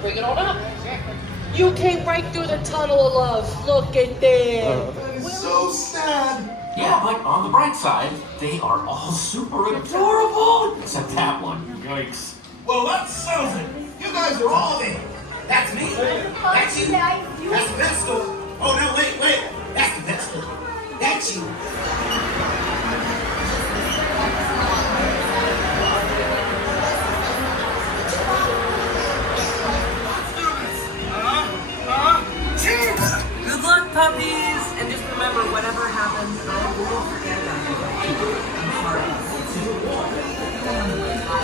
Bring it on up. You came right through the tunnel of love. Look at them. That is so sad. Yeah, but on the bright side, they are all super adorable. Except that one. Yikes. Well, that settles it. You guys are all there. That's me. That's you. That's the Vestal. Oh, no, wait. That's the Vestal. That's you. Good luck, puppies! And just remember, whatever happens, we will forget about you. I'm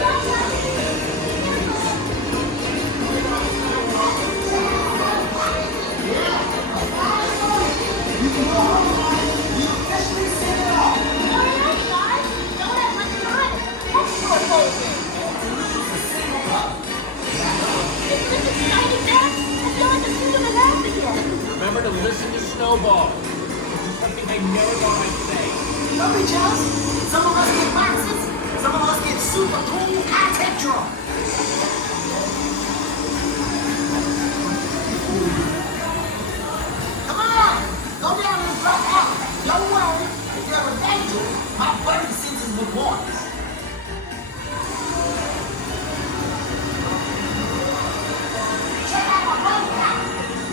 Remember to listen to Snowball. This is something I never thought I'd say. Don't be jealous. Some of us get boxes. Some of us get super cool high-tech drawings. Come on. Go down and drop out. Don't worry. If you're a danger, my buddy senses will warn us. Check out my buddy, huh?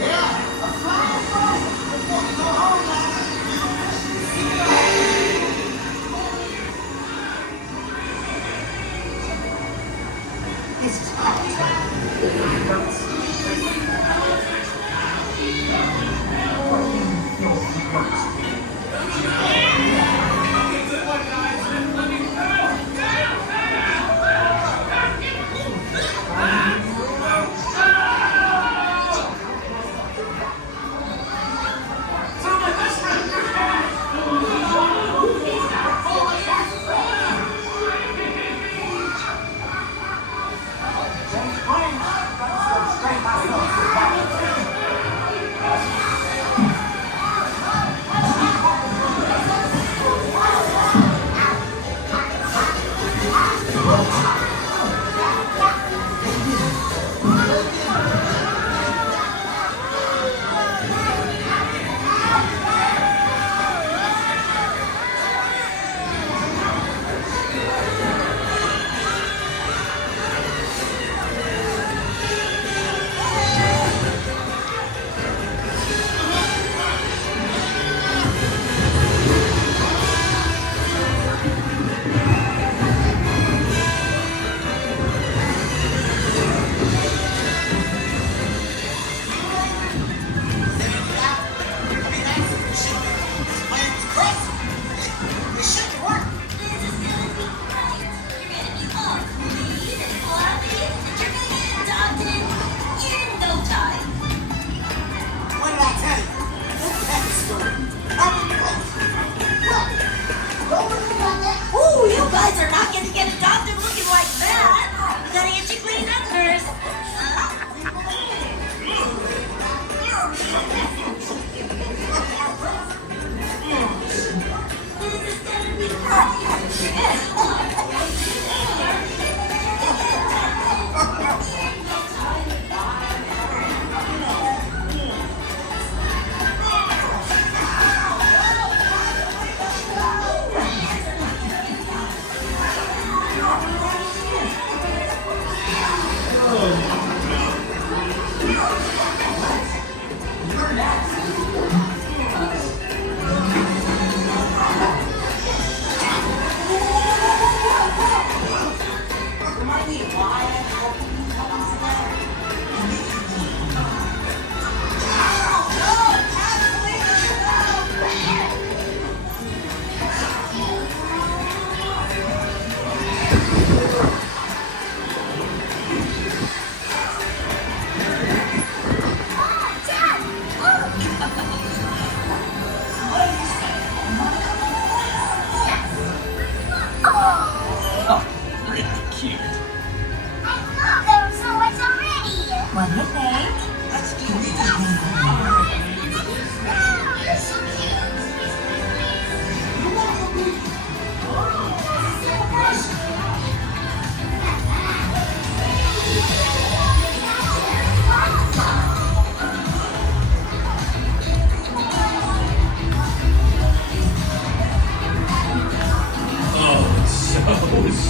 Yeah, a flying boat. Before we go home now. This is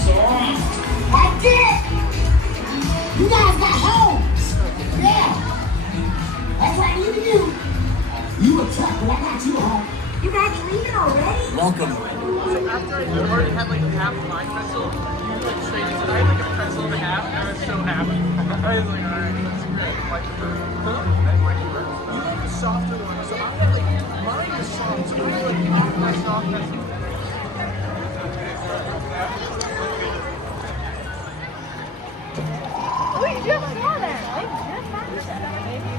I did it! You guys got home! Yeah! That's what I need to do. You were tough, but I got you home. You guys leaving already? Welcome. So after I already had like half my pretzel, you like straight into that, like a pretzel and a half, and I was so happy. I was like, alright, that's great. Like the bird. You like the softer one, so I'm like, mine is soft, so I'm like, half my soft pretzel. Oh, you just saw that. I just watched that. Maybe you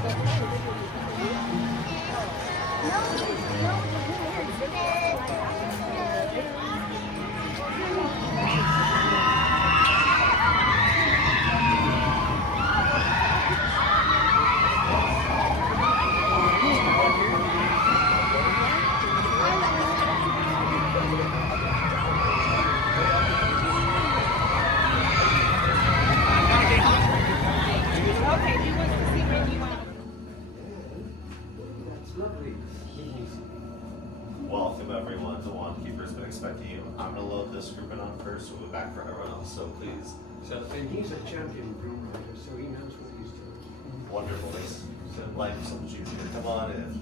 Welcome everyone to Wand Keeper's been expecting you. I'm gonna load this grouping on first, we'll be back for everyone else, so please. And he's a champion broom rider, so he knows what he's doing. Wonderful. Life is so much easier. Come on in.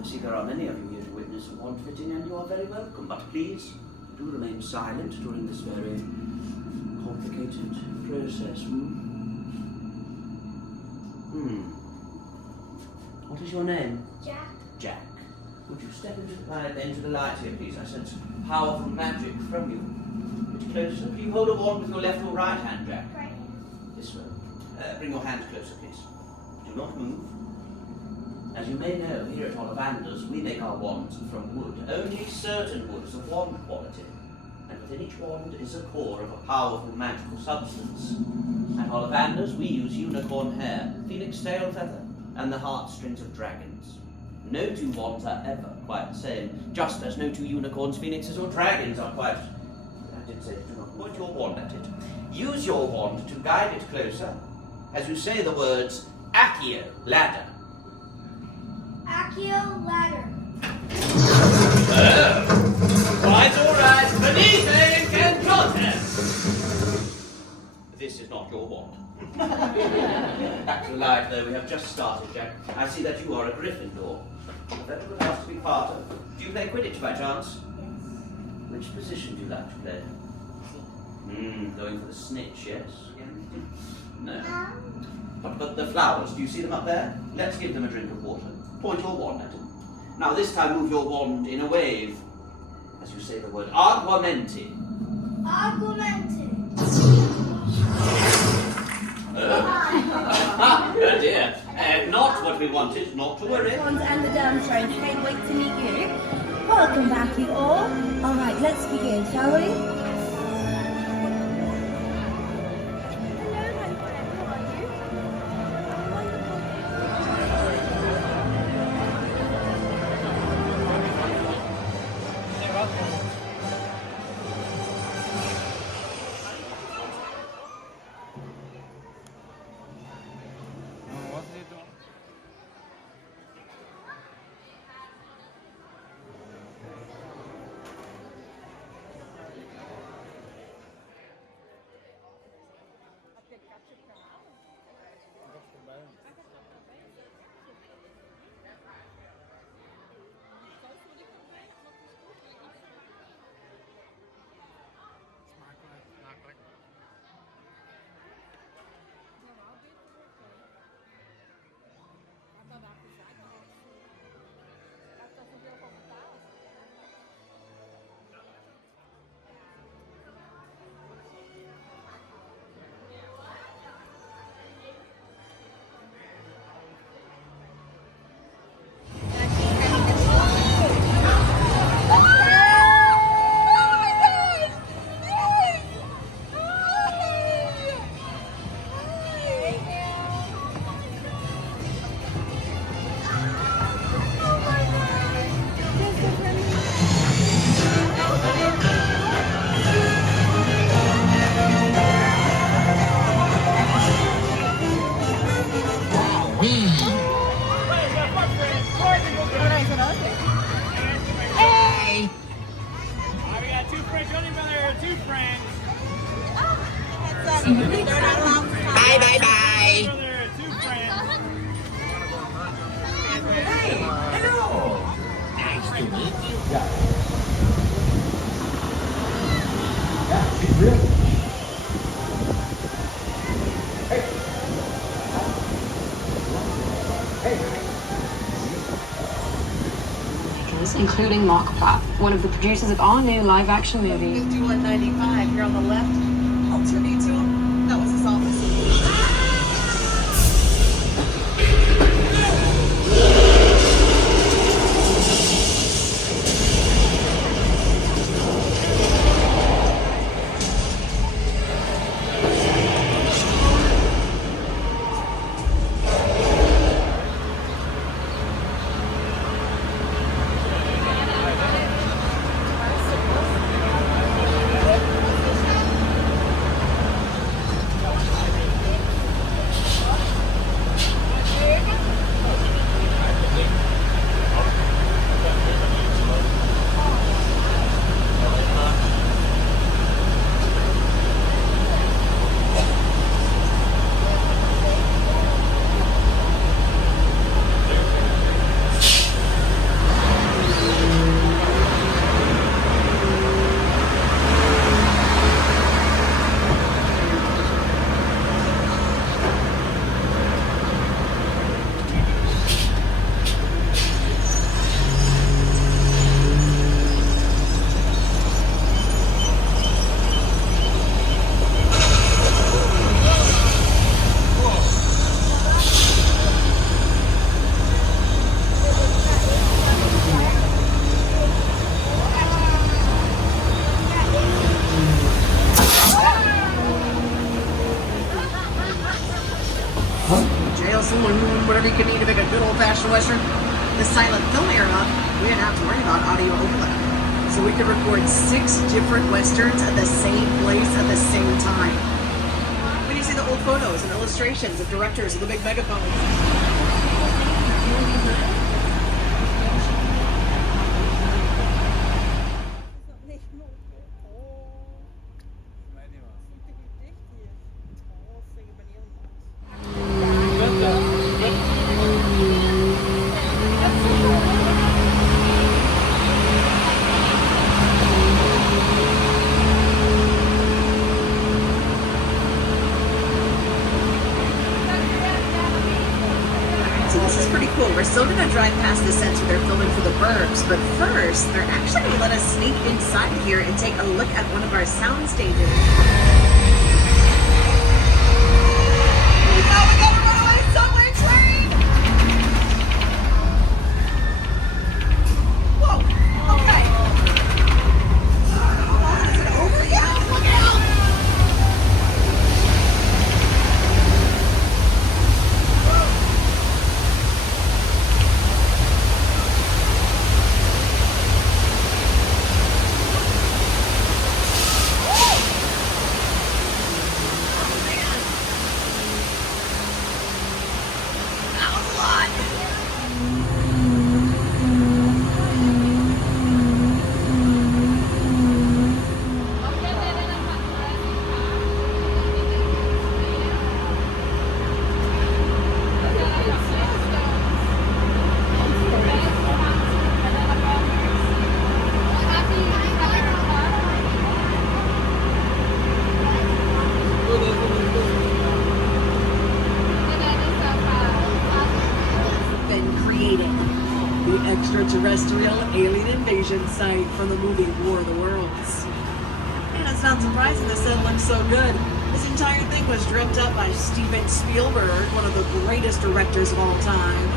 I see there are many of you here to witness a wand fitting, and you are very welcome. But please, do remain silent during this very complicated process. What is your name? Jack. Jack. Would you step into the light here, please? I sense powerful magic from you. A bit closer. Do you hold a wand with your left or right hand, Jack? Right hand. This way. Bring your hand closer, please. Do not move. As you may know, here at Ollivander's, we make our wands from wood. Only certain woods of wand quality. And within each wand is a core of a powerful magical substance. At Ollivander's, we use unicorn hair, phoenix tail feather, and the heartstrings of dragons. No two wands are ever quite the same, just as no two unicorns, phoenixes, or dragons are quite... I did say, do not point your wand at it. Use your wand to guide it closer, as you say the words, Accio, ladder. Accio ladder. Quite all right, Felipe Cancote. This is not your wand. Back to the light, though, we have just started, Jack. I see that you are a Gryffindor. That would have to be part of. Do you play Quidditch by chance? Yes. Which position do you like to play? Going for the snitch, yes? No. But the flowers, do you see them up there? Let's give them a drink of water. Point your wand at them. Now this time move your wand in a wave. As you say the word Aguamenti. Augmented. Oh dear. Not what we wanted, not to worry. Wands and the dance range. Can't wait to meet you. Welcome back, you all. All right, let's begin, shall we? Bye, bye, bye. Hey, hello. Nice to meet you. Yeah. Yeah, be real. Including Mark Platt, one of the producers of our new live-action movie. 5195 here on the left. Alternate to him. That was his office. Jail, saloon, whatever you can need to make a good old-fashioned Western. The silent film era, we didn't have to worry about audio overlap. So we could record 6 different Westerns at the same place at the same time. When you see the old photos and illustrations of directors with the big megaphones. We're still going to drive past the sets where they're filming for the Burbs, but first, they're actually going to let us sneak inside here and take a look at one of our sound stages. We got a runaway subway train! Whoa, okay. Hold on, is it over? Yeah, look out! Extraterrestrial alien invasion site from the movie War of the Worlds. And it's not surprising the set looks so good. This entire thing was dreamt up by Steven Spielberg, one of the greatest directors of all time.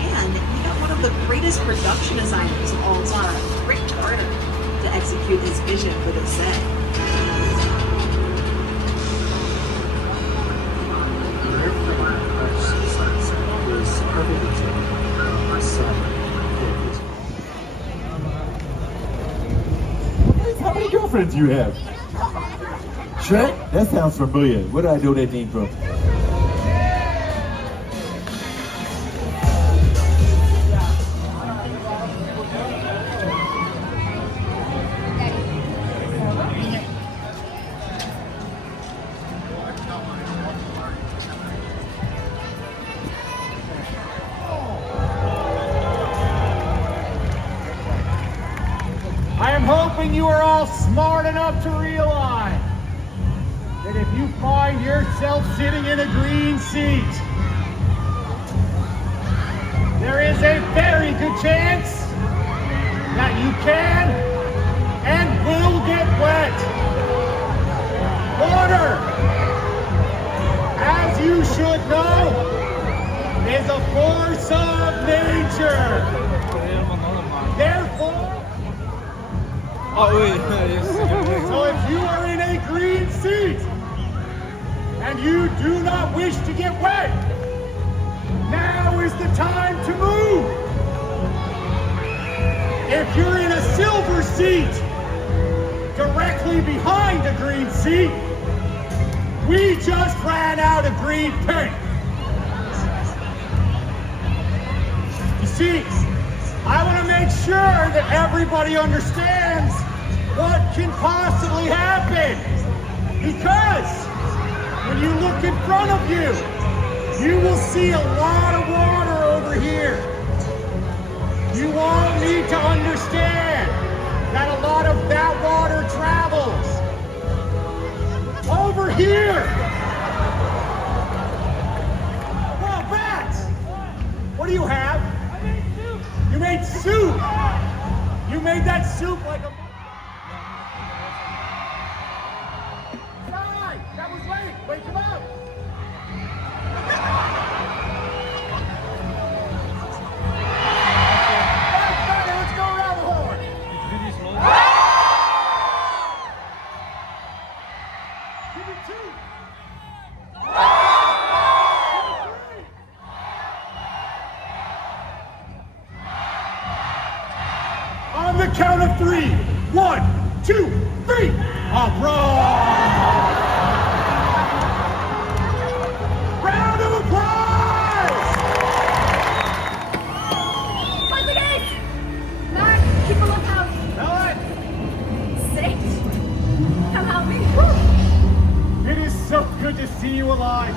And he got one of the greatest production designers of all time, Rick Carter, to execute his vision for this set. How many girlfriends do you have? Shrek? That sounds familiar. Where did I know that name from? I am hoping you are all smart enough to realize that if you find yourself sitting in a green seat, there is a very good chance that you can and will get wet. Water, as you should know, is a force of nature. Therefore, so if you are in a green seat and you do not wish to get wet, now is the time to move. If you're in a silver seat directly behind a green seat, we just ran out of green paint. You see, I want to make sure that everybody understands what can possibly happen. Because when you look in front of you, you will see a lot of water over here. You all need to understand that a lot of that water travels over here. Well, Bats, what do you have? I made soup. You made soup? You made that soup like a... Sorry, that was late. Wake him up. Let's go around the horn. Give me two. On the count of three. 1, 2, 3. Round of applause! Close the gates! Mark, keep a lookout. Ellen! Sit. Come help me. It is so good to see you alive.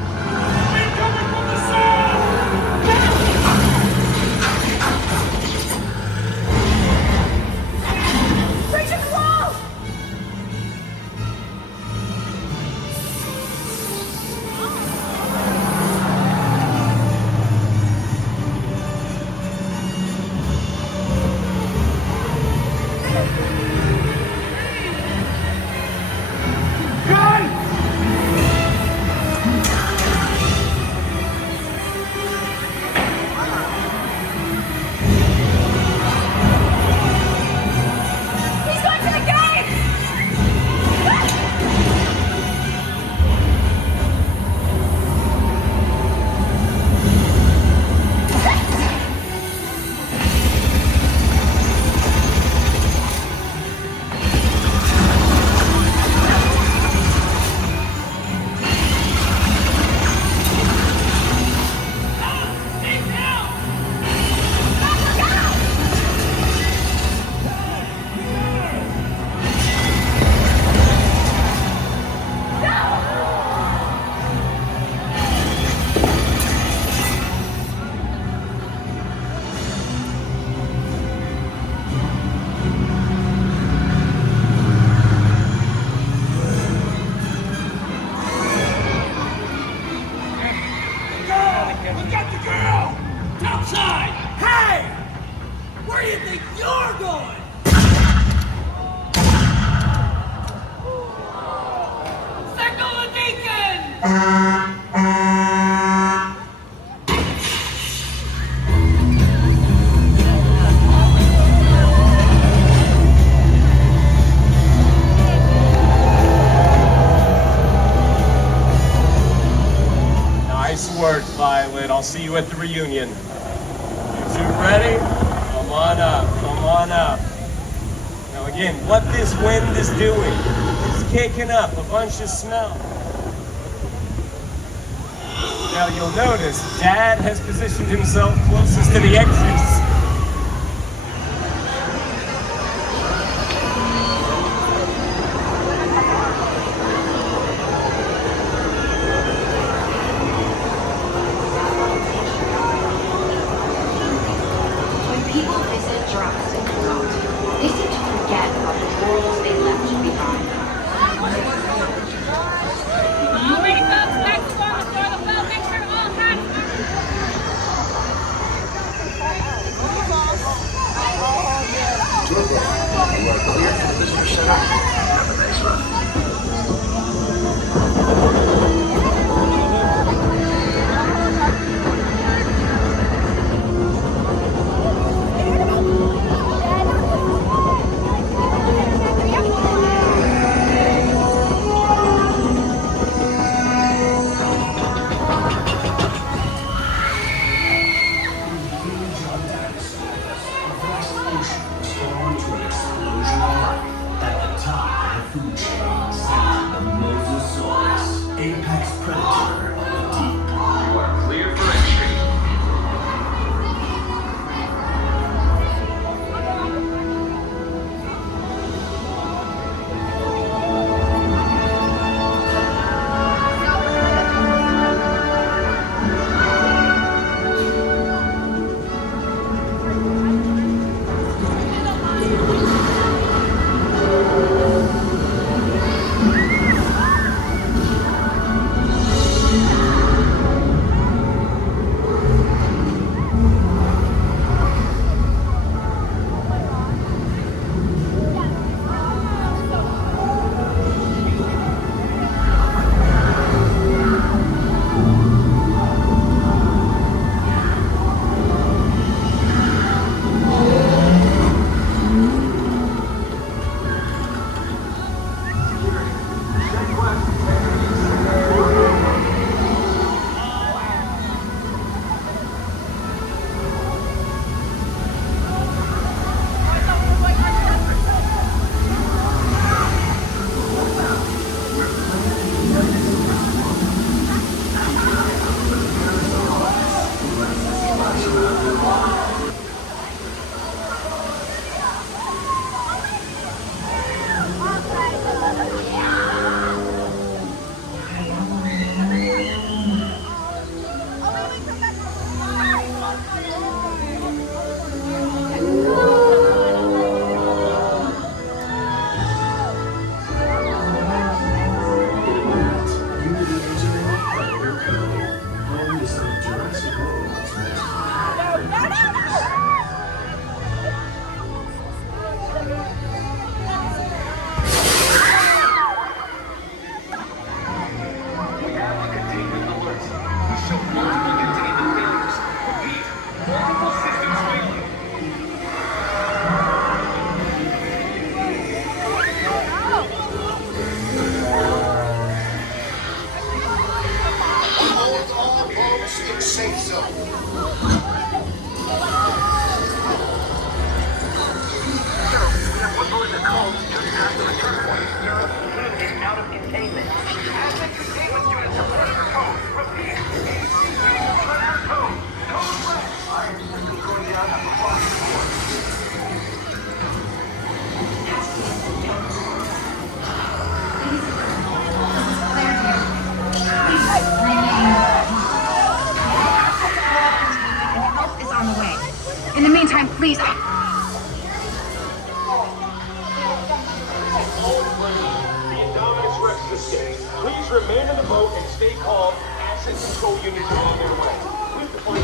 We're coming from the south! Break the wall! He's going to the gate! Look at the girl! Outside! Hey! Where do you think you're going? Signal the beacon! Nice work, Violet. I'll see you at the reunion. You two ready? Come on up, come on up. Now again, what this wind is doing is kicking up a bunch of snow. Now you'll notice Dad has positioned himself closest to the exits. safe zone. Out of containment. Advent containment units are predator code. Repeat. ACV predator code. Code red. I am simply going down to the bottom floor. Help is on the way. In the meantime, please. Please remain in the boat and stay calm. Asset control units are on their way. Please deploy.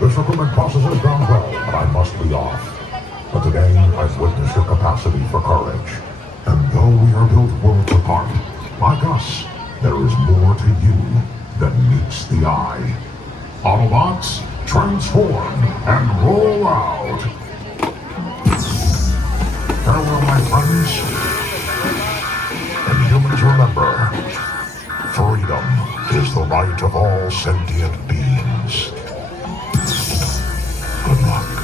This recruitment process has gone well, but I must be off. But today, I've witnessed your capacity for courage. And though we are built worlds apart, like us, there is more to you than meets the eye. Autobots, transform and roll out. Farewell, my friends. And humans, remember, freedom is the right of all sentient beings. Good luck.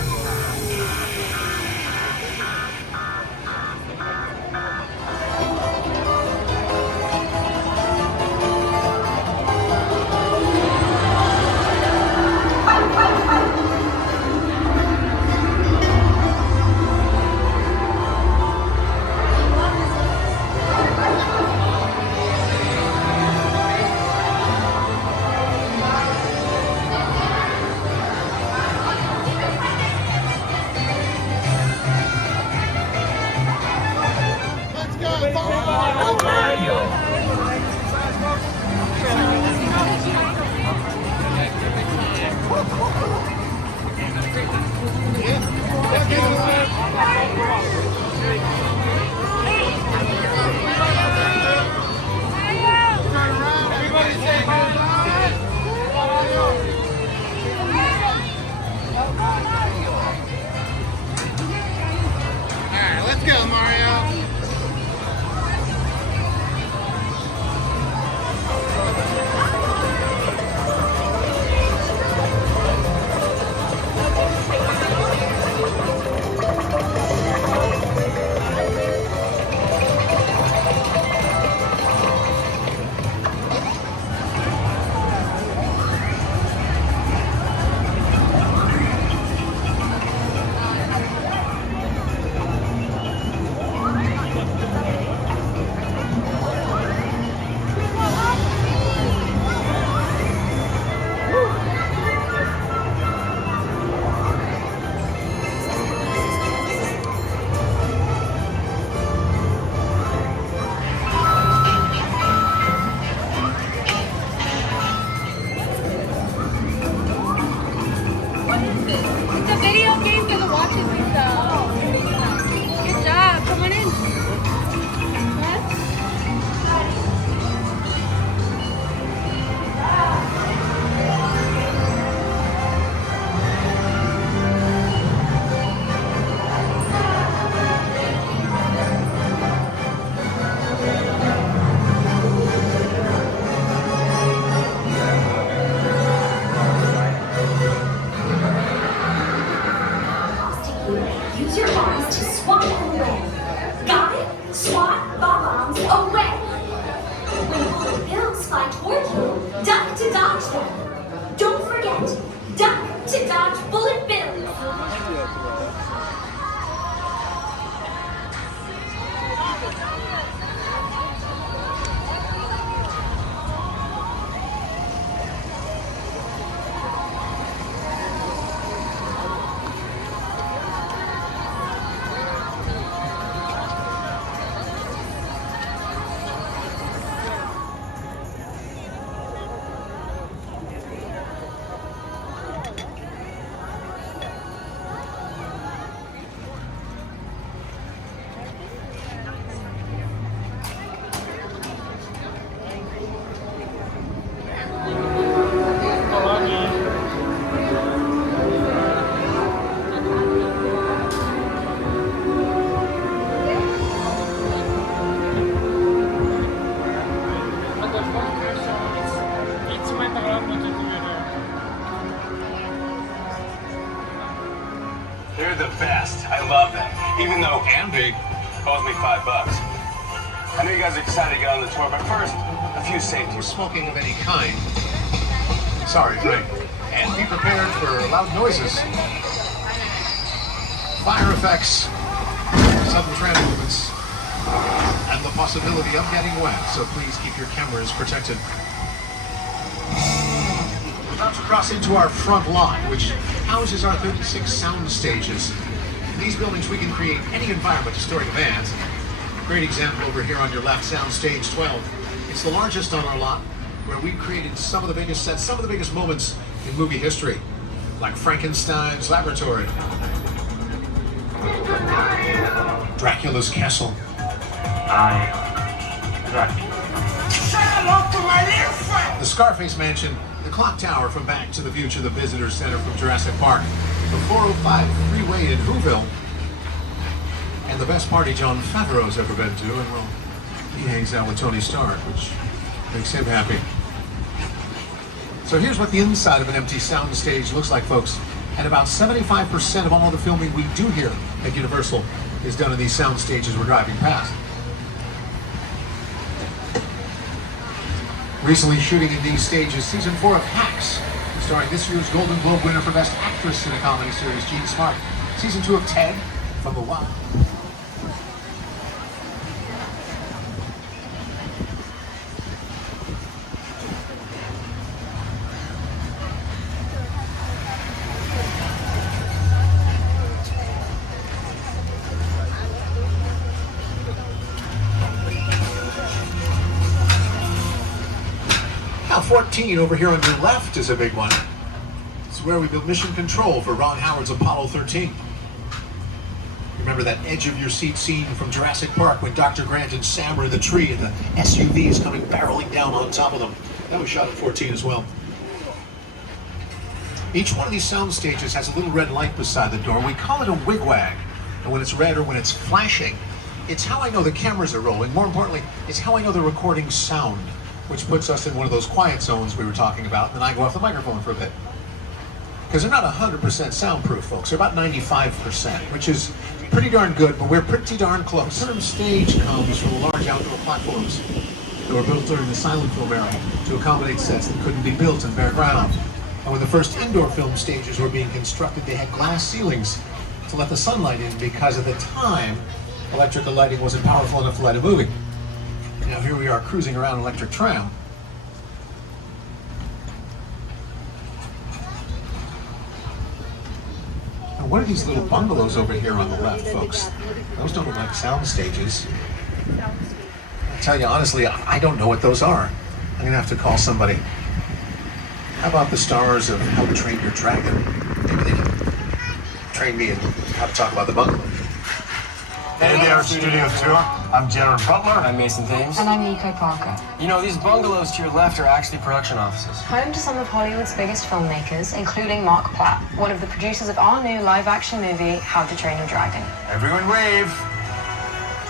even though and big owes me $5. I know you guys are excited to get on the tour, but first, a few safety. Smoking of any kind. Sorry, Frank. And be prepared for loud noises, fire effects, sudden trend movements, and the possibility of getting wet. So please keep your cameras protected. We're about to cross into our front lot, which houses our 36 sound stages. In these buildings, we can create any environment to store your bands. Great example over here on your left, Sound Stage 12. It's the largest on our lot, where we've created some of the biggest sets, some of the biggest moments in movie history, like Frankenstein's laboratory, Dracula's castle, the Scarface Mansion, the clock tower from Back to the Future, the Visitor Center from Jurassic Park, the 405 freeway in Whoville, and the best party Jon Favreau's ever been to, and well, he hangs out with Tony Stark, which makes him happy. So here's what the inside of an empty sound stage looks like, folks. And about 75% of all the filming we do here at Universal is done in these sound stages we're driving past. Recently shooting in these stages, season 4 of Hacks, starring this year's Golden Globe winner for Best Actress in a Comedy Series, Jean Smart. Season 2 of Ted, from the Wild. Now 14 over here on your left is a big one. It's where we built Mission Control for Ron Howard's Apollo 13. Remember that edge of your seat scene from Jurassic Park when Dr. Grant and Sam are in the tree and the SUV is coming barreling down on top of them? That was shot at 14 as well. Each one of these sound stages has a little red light beside the door. We call it a wigwag. And when it's red or when it's flashing, it's how I know the cameras are rolling. More importantly, it's how I know they're recording sound, which puts us in one of those quiet zones we were talking about, and then I go off the microphone for a bit. Because they're not 100% soundproof, folks. They're about 95%, which is pretty darn good, but we're pretty darn close. The term stage comes from the large outdoor platforms that were built during the silent film era to accommodate sets that couldn't be built in bare ground. And when the first indoor film stages were being constructed, they had glass ceilings to let the sunlight in, because at the time, electrical lighting wasn't powerful enough to light a movie. Now here we are cruising around electric tram. Now what are these little bungalows over here on the left, folks? Those don't look like sound stages. I tell you honestly, I don't know what those are. I'm gonna have to call somebody. How about the stars of How to Train Your Dragon? Maybe they can train me in how to talk about the bungalow. Hey there, Studio Tour. I'm Jared Butler. I'm Mason Thames. And I'm Nico Parker. You know, these bungalows to your left are actually production offices. Home to some of Hollywood's biggest filmmakers, including Mark Platt, one of the producers of our new live-action movie, How to Train Your Dragon. Everyone wave.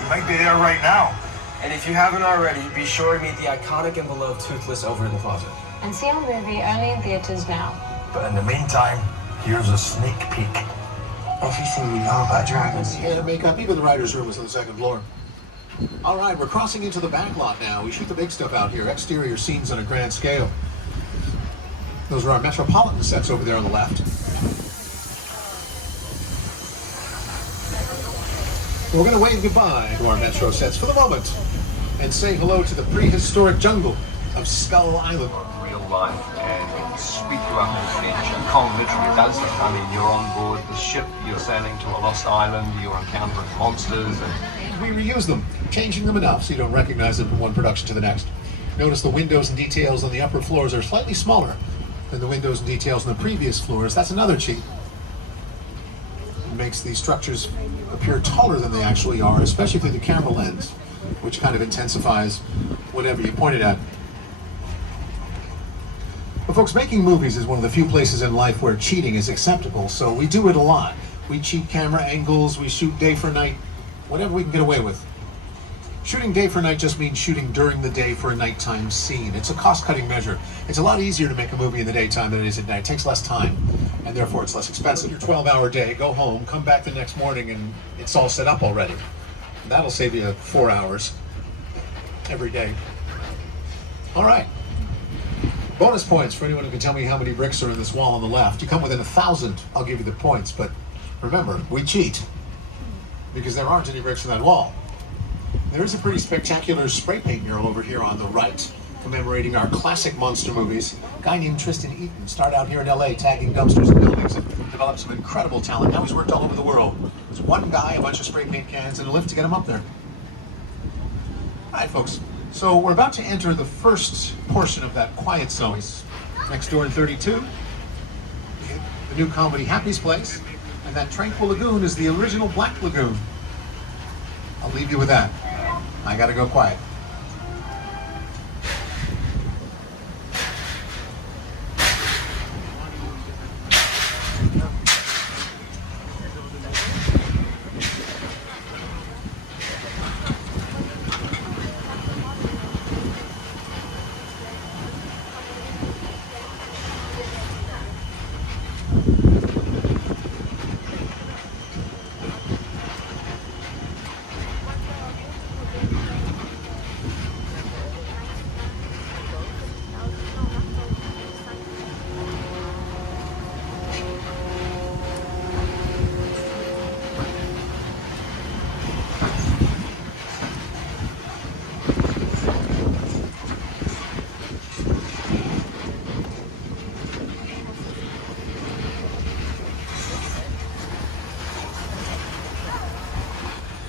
You might be there right now. And if you haven't already, be sure to meet the iconic and beloved Toothless over in the closet. And see our movie only in theaters now. But in the meantime, here's a sneak peek. Everything you know about dragons. Hair and makeup, even the writer's room is on the second floor. All right, we're crossing into the back lot now. We shoot the big stuff out here, exterior scenes on a grand scale. Those are our Metropolitan sets over there on the left. We're going to wave goodbye to our Metro sets for the moment and say hello to the prehistoric jungle of Skull Island. Real life and sweep you up into nature. Kong literally does that. I mean, you're on board the ship, you're sailing to a lost island, you're encountering monsters. And we reuse them, changing them enough so you don't recognize them from one production to the next. Notice the windows and details on the upper floors are slightly smaller than the windows and details on the previous floors. That's another cheat. It makes these structures appear taller than they actually are, especially through the camera lens, which kind of intensifies whatever you point it at. But folks, making movies is one of the few places in life where cheating is acceptable, so we do it a lot. We cheat camera angles, we shoot day for night, whatever we can get away with. Shooting day for night just means shooting during the day for a nighttime scene. It's a cost-cutting measure. It's a lot easier to make a movie in the daytime than it is at night. It takes less time, and therefore it's less expensive. Your 12-hour day, go home, come back the next morning, and it's all set up already. That'll save you 4 hours every day. All right. Bonus points for anyone who can tell me how many bricks are in this wall on the left. You come within 1,000, I'll give you the points, but remember, we cheat because there aren't any bricks in that wall. There is a pretty spectacular spray paint mural over here on the right, commemorating our classic monster movies. A guy named Tristan Eaton started out here in LA tagging dumpsters and buildings and developed some incredible talent. Now he's worked all over the world. There's one guy, a bunch of spray paint cans, and a lift to get him up there. All right, folks. So we're about to enter the first portion of that quiet zone. Next door in 32, the new comedy Happy's Place, and that tranquil lagoon is the original Black Lagoon. I'll leave you with that. I gotta go quiet.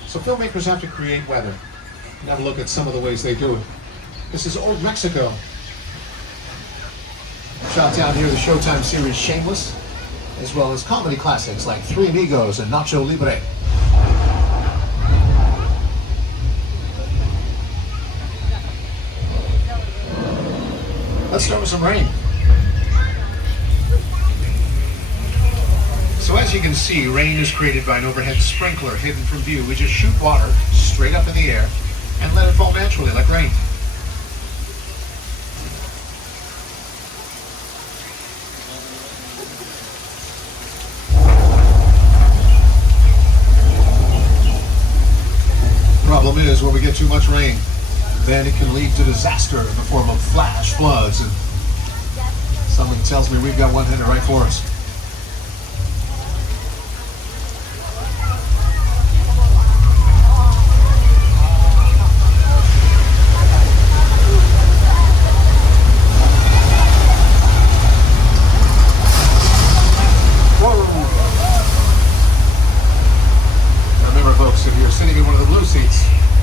So filmmakers have to create weather. And have a look at some of the ways they do it. This is Old Mexico. Shot down here the Showtime series Shameless, as well as comedy classics like Three Amigos and Nacho Libre. Let's start with some rain. So as you can see, rain is created by an overhead sprinkler hidden from view. We just shoot water straight up in the air and let it fall naturally like rain. Problem is, when we get too much rain, then it can lead to disaster in the form of flash floods. And someone tells me we've got one headed right for us.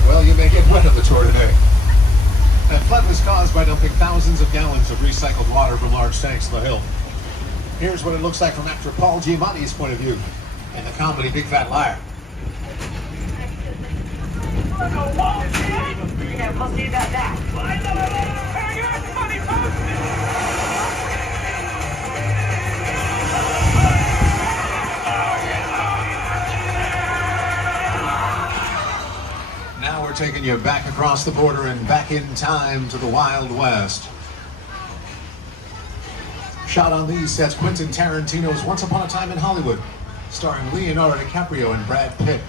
Well, you may get wet on the tour today. That flood was caused by dumping thousands of gallons of recycled water from large tanks on the hill. Here's what it looks like from actor Paul Giamatti's point of view in the comedy Big Fat Liar. Now we're taking you back across the border and back in time to the Wild West. Shot on these sets, Quentin Tarantino's Once Upon a Time in Hollywood, starring Leonardo DiCaprio and Brad Pitt.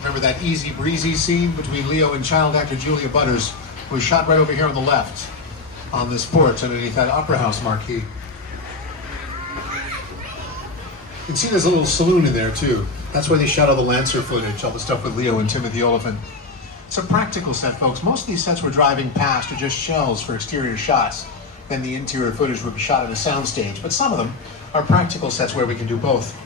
Remember that easy breezy scene between Leo and child actor Julia Butters was shot right over here on the left, on this porch underneath that Opera House marquee. You can see there's a little saloon in there too. That's where they shot all the Lancer footage, all the stuff with Leo and Timothy Olyphant. It's a practical set, folks. Most of these sets we're driving past are just shells for exterior shots. Then the interior footage would be shot on a soundstage. But some of them are practical sets where we can do both.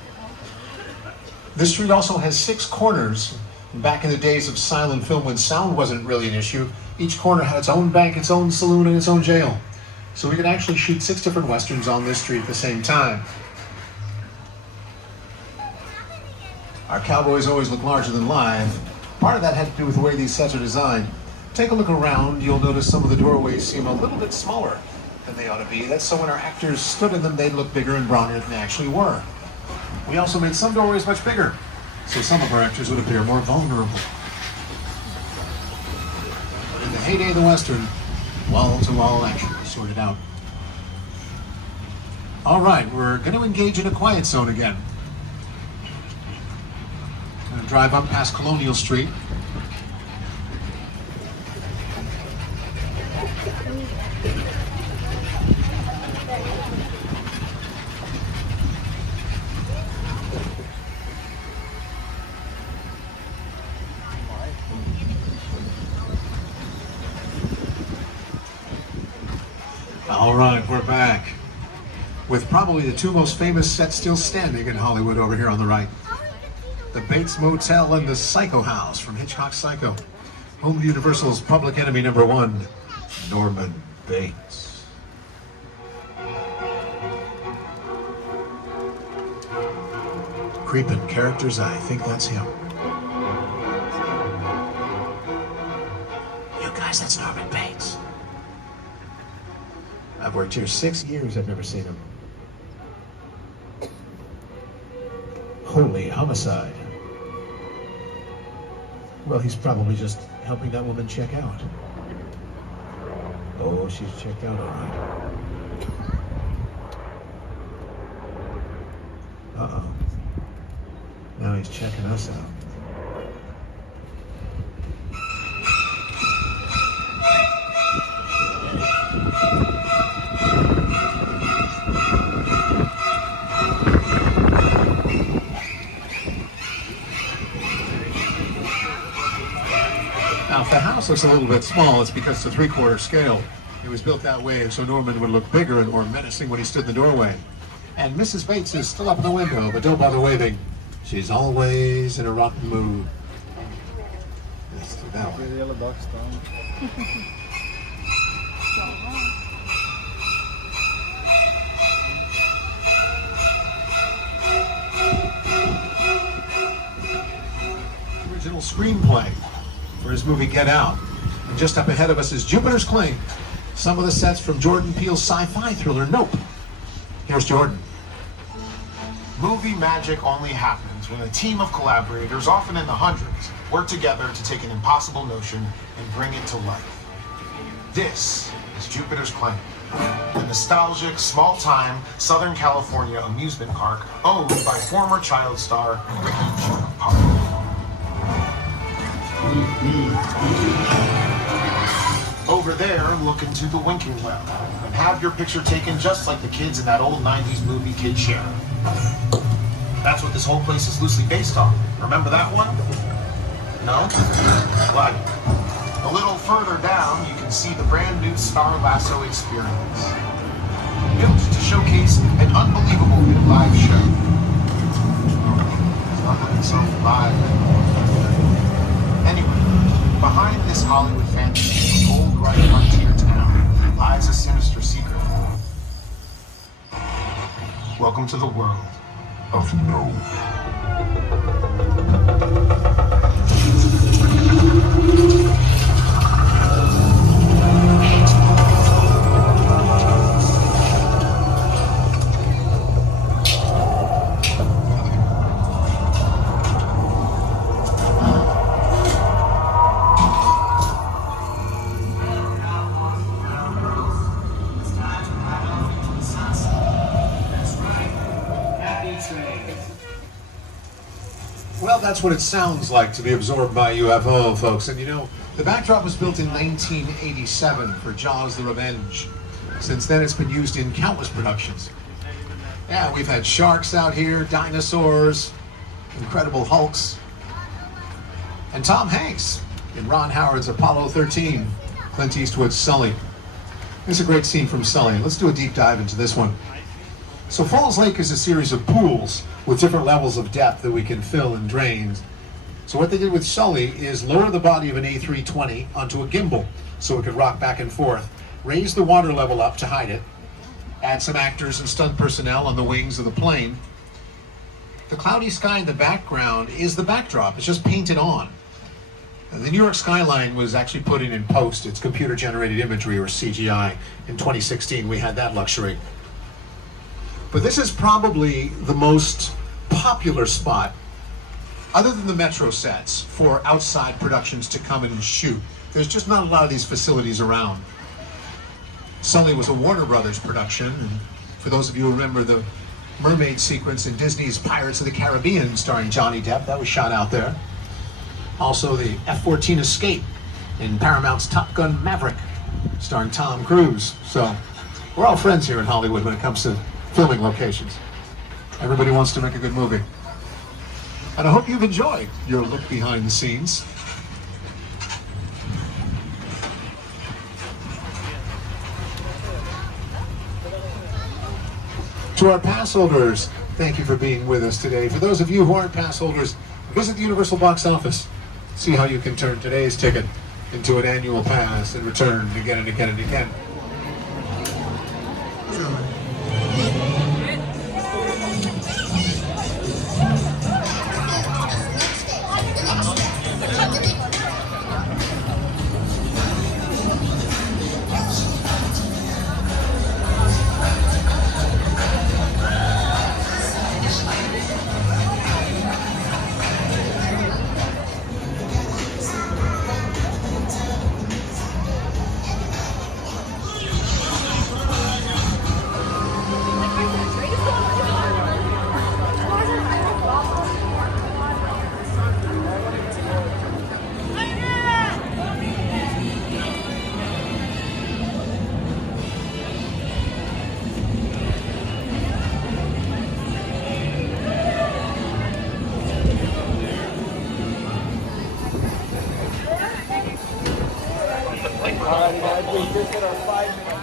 This street also has 6 corners. Back in the days of silent film when sound wasn't really an issue, each corner had its own bank, its own saloon, and its own jail. So we could actually shoot 6 different westerns on this street at the same time. Our cowboys always look larger than life. Part of that had to do with the way these sets are designed. Take a look around, you'll notice some of the doorways seem a little bit smaller than they ought to be. That's so when our actors stood in them, they'd look bigger and brawnier than they actually were. We also made some doorways much bigger, so some of our actors would appear more vulnerable. heyday of the Western, wall-to-wall action sorted out. All right, we're going to engage in a quiet zone again. Going to drive up past Colonial Street. All right, we're back with probably the two most famous sets still standing in Hollywood over here on the right. The Bates Motel and the Psycho House from Hitchcock's Psycho. Home to Universal's public enemy number one, Norman Bates. Creeping character's eye, I think that's him. You guys, that's Norman Bates. I've worked here 6 years, I've never seen him. Holy homicide. Well, he's probably just helping that woman check out. Oh, she's checked out all right. Uh-oh. Now he's checking us out. Now, if the house looks a little bit small, it's because it's a 3/4 scale. It was built that way so Norman would look bigger and more menacing when he stood in the doorway. And Mrs. Bates is still up in the window, but don't bother waving. She's always in a rotten mood. Let's do that one. Original screenplay for his movie Get Out. And just up ahead of us is Jupiter's Claim. Some of the sets from Jordan Peele's sci-fi thriller Nope. Here's Jordan. Movie magic only happens when a team of collaborators, often in the hundreds, work together to take an impossible notion and bring it to life. This is Jupiter's Claim, a nostalgic, small-time Southern California amusement park owned by former child star Ricky Park. Over there, look into the winking well and have your picture taken just like the kids in that old 90s movie Kid Share. That's what this whole place is loosely based on. Remember that one? No? Glad. A little further down, you can see the brand new Star Lasso experience. Built to showcase an unbelievable new live show. It's not looking so live anymore. Anyway, behind this Hollywood fantasy of old right frontier town lies a sinister secret. Welcome to the world of no. Well, that's what it sounds like to be absorbed by a UFO, folks. And you know, the backdrop was built in 1987 for Jaws: The Revenge. Since then, it's been used in countless productions. Yeah, we've had sharks out here, dinosaurs, Incredible Hulks, and Tom Hanks in Ron Howard's Apollo 13, Clint Eastwood's Sully. Here's a great scene from Sully. Let's do a deep dive into this one. So Falls Lake is a series of pools with different levels of depth that we can fill and drain. So what they did with Sully is lower the body of an A320 onto a gimbal so it could rock back and forth, raise the water level up to hide it, add some actors and stunt personnel on the wings of the plane. The cloudy sky in the background is the backdrop. It's just painted on. And the New York skyline was actually put in post. It's computer-generated imagery, or CGI. In 2016, we had that luxury. But this is probably the most popular spot, other than the metro sets, for outside productions to come in and shoot There's just not a lot of these facilities around. Sully was a Warner Brothers production, and for those of you who remember the mermaid sequence in Disney's Pirates of the Caribbean starring Johnny Depp, that was shot out there. Also the F-14 Escape in Paramount's Top Gun Maverick starring Tom Cruise. So we're all friends here in Hollywood when it comes to filming locations. Everybody wants to make a good movie. And I hope you've enjoyed your look behind the scenes. To our pass holders, thank you for being with us today. For those of you who aren't pass holders, visit the Universal box office. See how you can turn today's ticket into an annual pass and return again and again and again. Alrighty guys, we just hit our 5 minutes.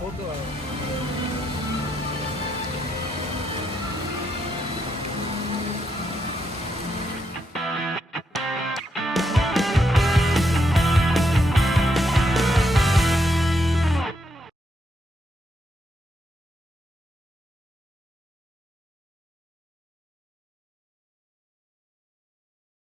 Foto